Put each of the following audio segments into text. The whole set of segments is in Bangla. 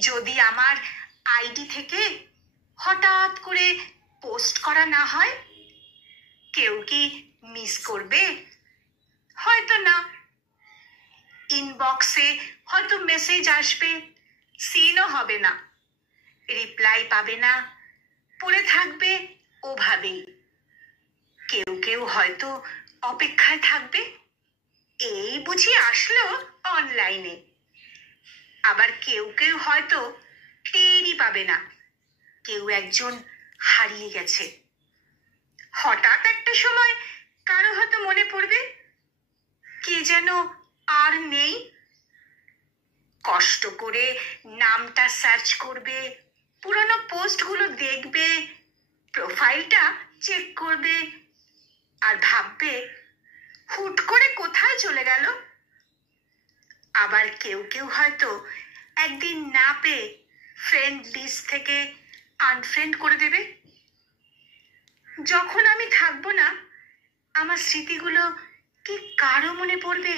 যদি আমার আইডি থেকে হঠাৎ করে পোস্ট করা না হয়, কেউ কি মিস করবে? হয়তো না। ইনবক্সে হয়তো মেসেজ আসবে, সিনও হবে না, রিপ্লাই পাবে না, পড়ে থাকবে ওভাবেই। কেউ কেউ হয়তো অপেক্ষায় থাকবে, এই বুঝি আসলো অনলাইনে। আবার কেউ কেউ হয়তো টেরই পাবে না, কেউ একজন হারিয়ে গেছে। হঠাৎ একটা সময় কারো হয়তো মনে পড়বে, কে যেন আর নেই। কষ্ট করে নামটা সার্চ করবে, পুরনো পোস্টগুলো দেখবে, প্রোফাইলটা চেক করবে, আর ভাববে হুট করে কোথায় চলে গেল। আবার কেউ কেউ হয়তো একদিন না পেয়ে ফ্রেন্ড লিস্ট থেকে আনফ্রেন্ড করে দেবে। যখন আমি থাকবো না, আমার স্মৃতিগুলো কি কারো মনে পড়বে?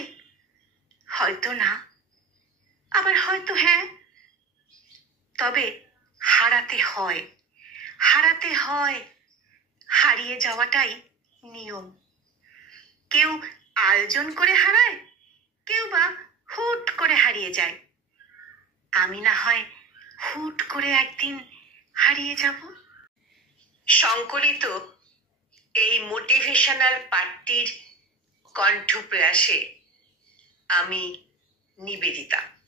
হয়তো না, আবার হয়তো হ্যাঁ। তবে হারাতে হয়, হারাতে হয়। হারিয়ে যাওয়াটাই নিয়ম। কেউ আয়োজন করে হারায়, কেউ বা হুট করে হারিয়ে যায়। আমি না হয় হুট করে একদিন হারিয়ে যাব। সংকলিত এই মোটিভেশনাল পাঠটির কণ্ঠপ্রয়াসে আমি নিবেদিতা।